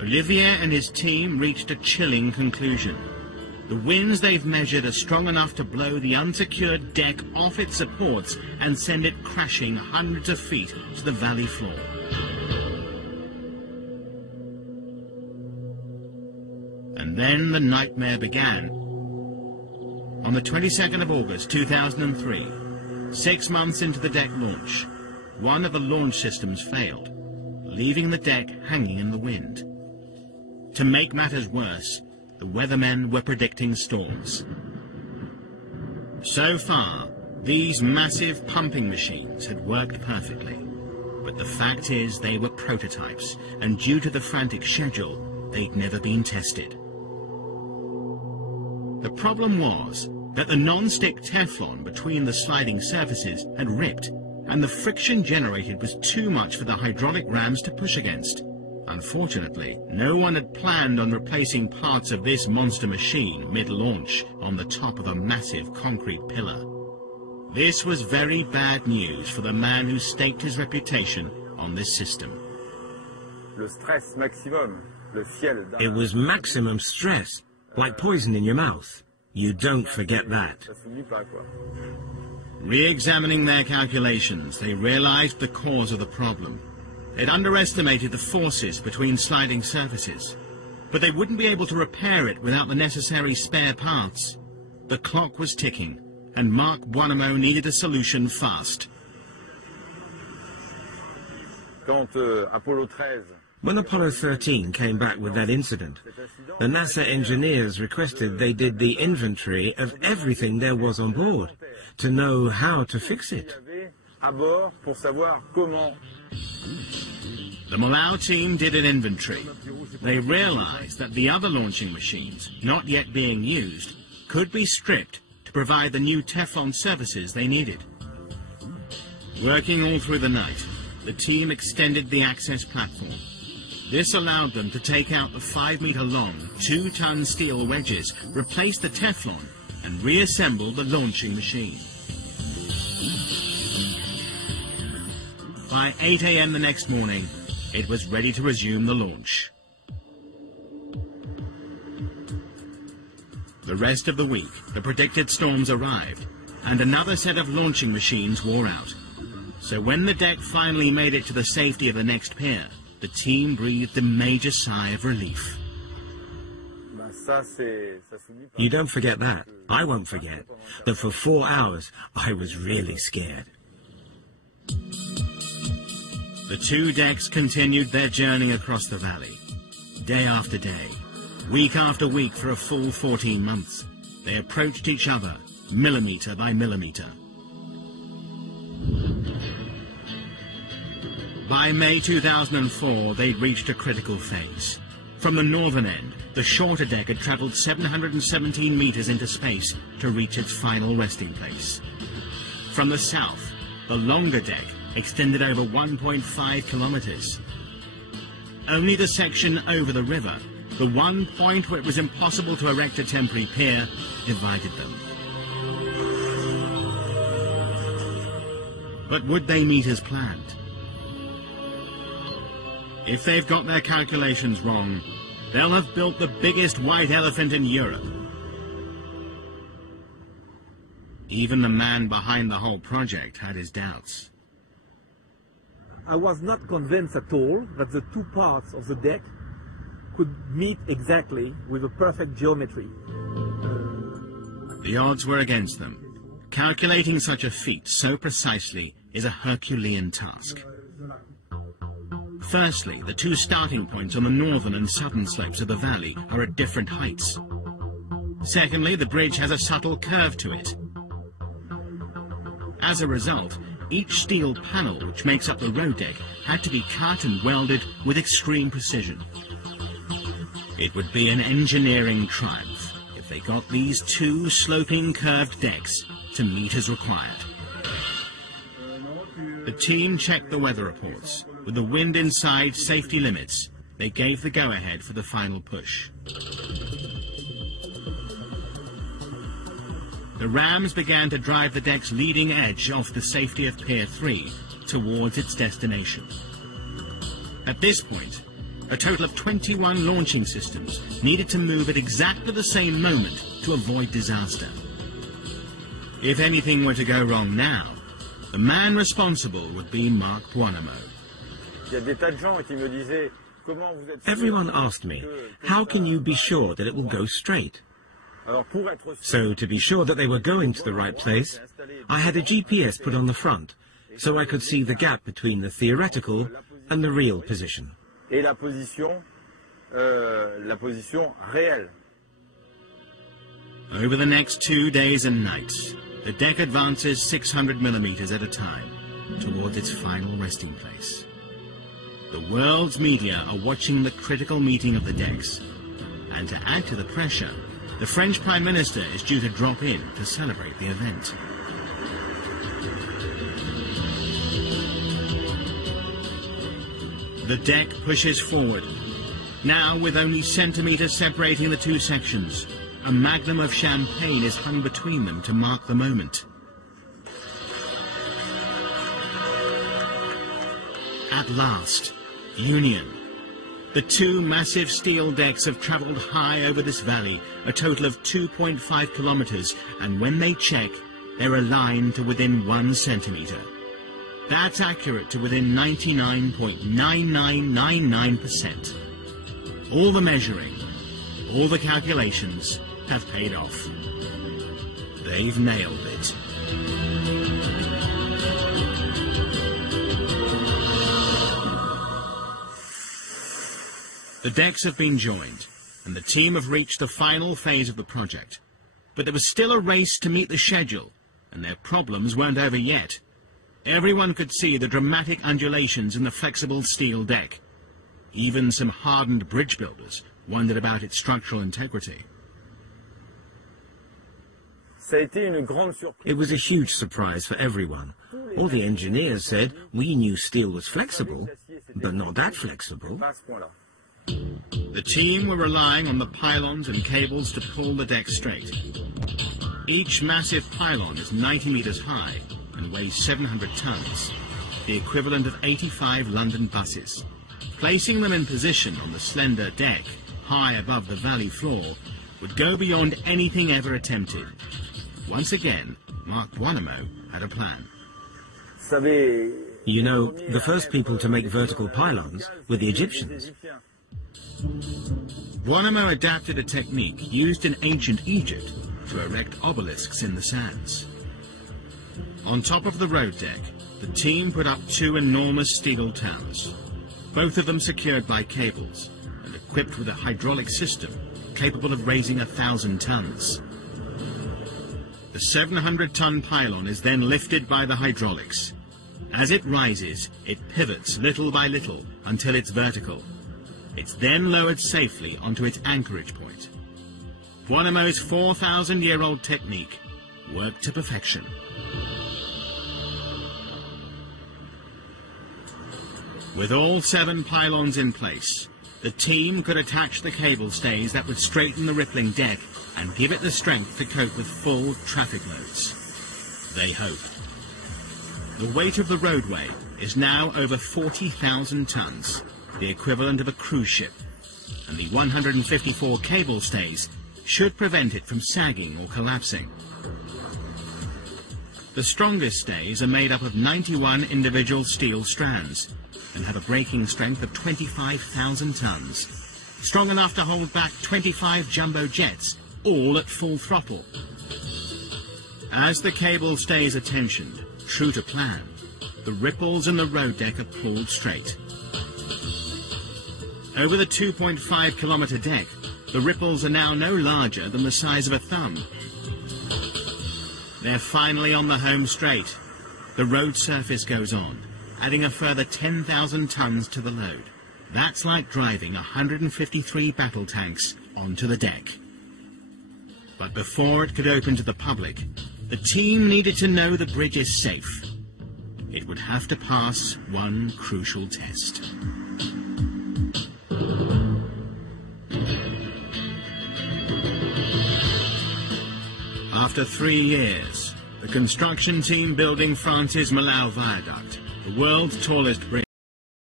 Olivier and his team reached a chilling conclusion. The winds they've measured are strong enough to blow the unsecured deck off its supports and send it crashing hundreds of feet to the valley floor. And then the nightmare began. On the 22nd of August 2003, 6 months into the deck launch, one of the launch systems failed, leaving the deck hanging in the wind. To make matters worse, the weathermen were predicting storms. So far, these massive pumping machines had worked perfectly. But the fact is they were prototypes, and due to the frantic schedule, they'd never been tested. The problem was that the non-stick Teflon between the sliding surfaces had ripped, and the friction generated was too much for the hydraulic rams to push against. Unfortunately, no one had planned on replacing parts of this monster machine mid-launch on the top of a massive concrete pillar. This was very bad news for the man who staked his reputation on this system. It was maximum stress, like poison in your mouth. You don't forget that. Re-examining their calculations, they realized the cause of the problem. They'd underestimated the forces between sliding surfaces, but they wouldn't be able to repair it without the necessary spare parts. The clock was ticking, and Marc Buonamo needed a solution fast. When Apollo 13 came back with that incident, the NASA engineers requested they did the inventory of everything there was on board to know how to fix it. The Millau team did an inventory. They realized that the other launching machines, not yet being used, could be stripped to provide the new Teflon surfaces they needed. Working all through the night, the team extended the access platform. This allowed them to take out the 5-meter-long, 2-ton steel wedges, replace the Teflon, and reassemble the launching machine. By 8 a.m. the next morning, it was ready to resume the launch. The rest of the week, the predicted storms arrived, and another set of launching machines wore out. So when the deck finally made it to the safety of the next pier, the team breathed a major sigh of relief. You don't forget that. I won't forget that for 4 hours I was really scared. The two decks continued their journey across the valley. Day after day, week after week for a full 14 months, they approached each other, millimeter by millimeter. By May 2004, they'd reached a critical phase. From the northern end, the shorter deck had travelled 717 meters into space to reach its final resting place. From the south, the longer deck extended over 1.5 kilometers. Only the section over the river, the one point where it was impossible to erect a temporary pier, divided them. But would they meet as planned? If they've got their calculations wrong, they'll have built the biggest white elephant in Europe. Even the man behind the whole project had his doubts. I was not convinced at all that the two parts of the deck could meet exactly with a perfect geometry. The odds were against them. Calculating such a feat so precisely is a Herculean task. Firstly, the two starting points on the northern and southern slopes of the valley are at different heights. Secondly, the bridge has a subtle curve to it. As a result, each steel panel which makes up the road deck had to be cut and welded with extreme precision. It would be an engineering triumph if they got these two sloping curved decks to meet as required. The team checked the weather reports. With the wind inside safety limits, they gave the go-ahead for the final push. The rams began to drive the deck's leading edge off the safety of Pier 3 towards its destination. At this point, A total of 21 launching systems needed to move at exactly the same moment to avoid disaster. If anything were to go wrong now, the man responsible would be Marc Buonamo. Everyone asked me, how can you be sure that it will go straight? So to be sure that they were going to the right place, I had a GPS put on the front, so I could see the gap between the theoretical and the real position. Over the next 2 days and nights, the deck advances 600 millimeters at a time towards its final resting place. The world's media are watching the critical meeting of the decks, and to add to the pressure, the French Prime Minister is due to drop in to celebrate the event. The deck pushes forward, now with only centimeters separating the two sections. A magnum of champagne is hung between them to mark the moment. At last, union. The two massive steel decks have travelled high over this valley, a total of 2.5 kilometres, and when they check, they're aligned to within 1 centimetre. That's accurate to within 99.9999%. All the measuring, all the calculations have paid off. They've nailed it. The decks have been joined, and the team have reached the final phase of the project. But there was still a race to meet the schedule, and their problems weren't over yet. Everyone could see the dramatic undulations in the flexible steel deck. Even some hardened bridge builders wondered about its structural integrity. It was a huge surprise for everyone. All the engineers said, we knew steel was flexible, but not that flexible. The team were relying on the pylons and cables to pull the deck straight. Each massive pylon is 90 meters high and weighs 700 tons, the equivalent of 85 London buses. Placing them in position on the slender deck, high above the valley floor, would go beyond anything ever attempted. Once again, Marc Buonamo had a plan. You know, the first people to make vertical pylons were the Egyptians. Buonamo adapted a technique used in ancient Egypt to erect obelisks in the sands. On top of the road deck, the team put up 2 enormous steel towers, both of them secured by cables and equipped with a hydraulic system capable of raising 1,000 tons. The 700-ton pylon is then lifted by the hydraulics. As it rises, it pivots little by little until it's vertical. It's then lowered safely onto its anchorage point. Buonamo's 4,000-year-old technique worked to perfection. With all 7 pylons in place, the team could attach the cable stays that would straighten the rippling deck and give it the strength to cope with full traffic loads. They hoped. The weight of the roadway is now over 40,000 tons, the equivalent of a cruise ship, and the 154 cable stays should prevent it from sagging or collapsing. The strongest stays are made up of 91 individual steel strands and have a braking strength of 25,000 tons, strong enough to hold back 25 jumbo jets, all at full throttle. As the cable stays are tensioned, true to plan, the ripples in the road deck are pulled straight. Over the 2.5 kilometre deck, the ripples are now no larger than the size of a thumb. They're finally on the home straight. The road surface goes on, adding a further 10,000 tons to the load. That's like driving 153 battle tanks onto the deck. But before it could open to the public, the team needed to know the bridge is safe. It would have to pass one crucial test. After 3 years, the construction team building France's Millau Viaduct, the world's tallest bridge,